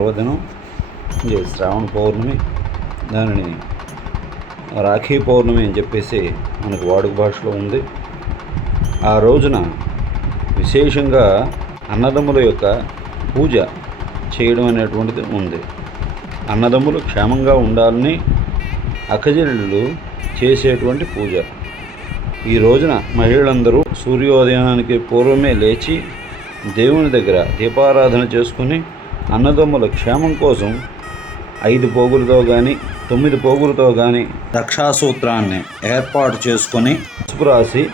పర్వదినం ఇది శ్రావణ పౌర్ణమి దానిని రాఖీ పౌర్ణమి అని చెప్పేసి మనకు వాడుక భాషలో ఉంది. ఆ రోజున విశేషంగా అన్నదమ్ముల యొక్క పూజ చేయడం అనేటువంటిది ఉంది. అన్నదమ్ములు క్షేమంగా ఉండాలని అక్కజల్లులు చేసేటువంటి పూజ. ఈ రోజున మహిళలందరూ సూర్యోదయానికి పూర్వమే లేచి దేవుని దగ్గర దీపారాధన చేసుకుని అన్నదమ్ముల క్షేమం కోసం ఐదు పోగులతో కానీ తొమ్మిది పోగులతో కానీ రక్షాసూత్రాన్ని ఏర్పాటు చేసుకొని పసుపు రాసి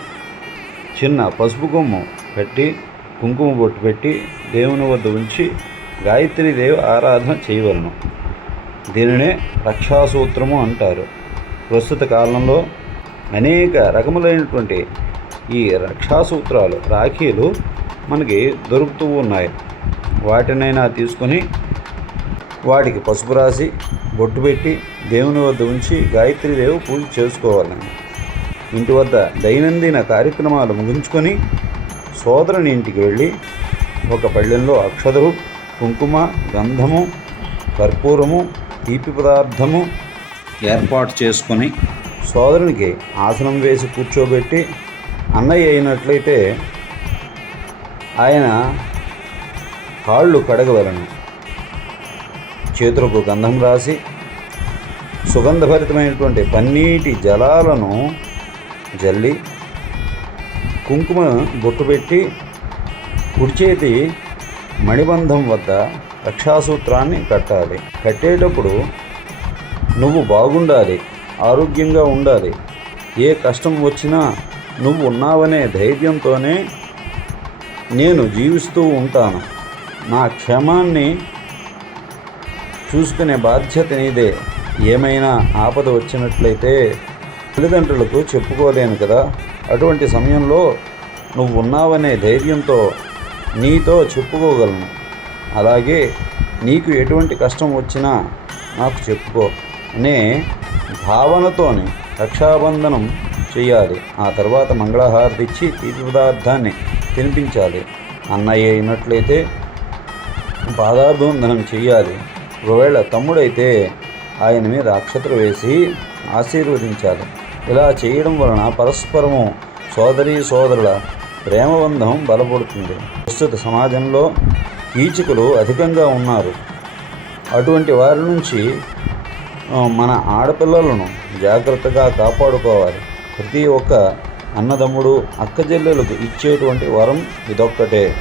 చిన్న పసుపు కొమ్ము పెట్టి కుంకుమ బొట్టు పెట్టి దేవుని వద్ద ఉంచి గాయత్రీదేవి ఆరాధన చేయవలను. దీనినే రక్షాసూత్రము అంటారు. ప్రస్తుత కాలంలో అనేక రకములైనటువంటి ఈ రక్షాసూత్రాలు రాఖీలు మనకి దొరుకుతూ ఉన్నాయి. వాటినైనా తీసుకొని వాటికి పసుపు రాసి బొట్టు పెట్టి దేవుని వద్ద ఉంచి గాయత్రీదేవి పూజ చేసుకోవాలని. ఇంటి వద్ద దైనందిన కార్యక్రమాలు ముగించుకొని సోదరుని ఇంటికి వెళ్ళి ఒక పళ్ళెంలో అక్షతలు కుంకుమ గంధము కర్పూరము తీపి పదార్థము ఏర్పాటు చేసుకొని సోదరునికి ఆసనం వేసి కూర్చోబెట్టి అన్నయ్య అయినట్లయితే ఆయన కాళ్ళు కడగవలను. చేతులకు గంధం రాసి సుగంధభరితమైనటువంటి పన్నీటి జలాలను జల్లి కుంకుమ బొట్టు పెట్టి మణిబంధం వద్ద రక్షాసూత్రాన్ని కట్టాలి. కట్టేటప్పుడు నువ్వు బాగుండాలి ఆరోగ్యంగా ఉండాలి. ఏ కష్టం వచ్చినా నువ్వు ఉన్నావనే ధైర్యంతోనే నేను జీవిస్తూ ఉంటాను. నా క్షేమాన్ని చూసుకునే బాధ్యత నీదే. ఏమైనా ఆపద వచ్చినట్లయితే తల్లిదండ్రులకు చెప్పుకోలేను కదా. అటువంటి సమయంలో నువ్వు ఉన్నావనే ధైర్యంతో నీతో చెప్పుకోగలను. అలాగే నీకు ఎటువంటి కష్టం వచ్చినా నాకు చెప్పుకో. అనే భావనతోనే రక్షాబంధనం చేయాలి ఆ తర్వాత మంగళహారతి ఇచ్చి తీపి పదార్థాన్ని తినిపించాలి. అన్నయ్య అయినట్లయితే పాదాభివందనం చేయాలి ఒకవేళ తమ్ముడైతే ఆయన మీద అక్షతలు వేసి ఆశీర్వదించాలి. ఇలా చేయడం వలన పరస్పరము సోదరీ సోదరుల ప్రేమబంధం బలపడుతుంది. ప్రస్తుత సమాజంలో కీచకులు అధికంగా ఉన్నారు. అటువంటి వారి నుంచి మన ఆడపిల్లలను జాగ్రత్తగా కాపాడుకోవాలి. ప్రతి ఒక్క అన్నదమ్ముడు అక్కజెల్లెలకు ఇచ్చేటువంటి వరం ఇదొక్కటే.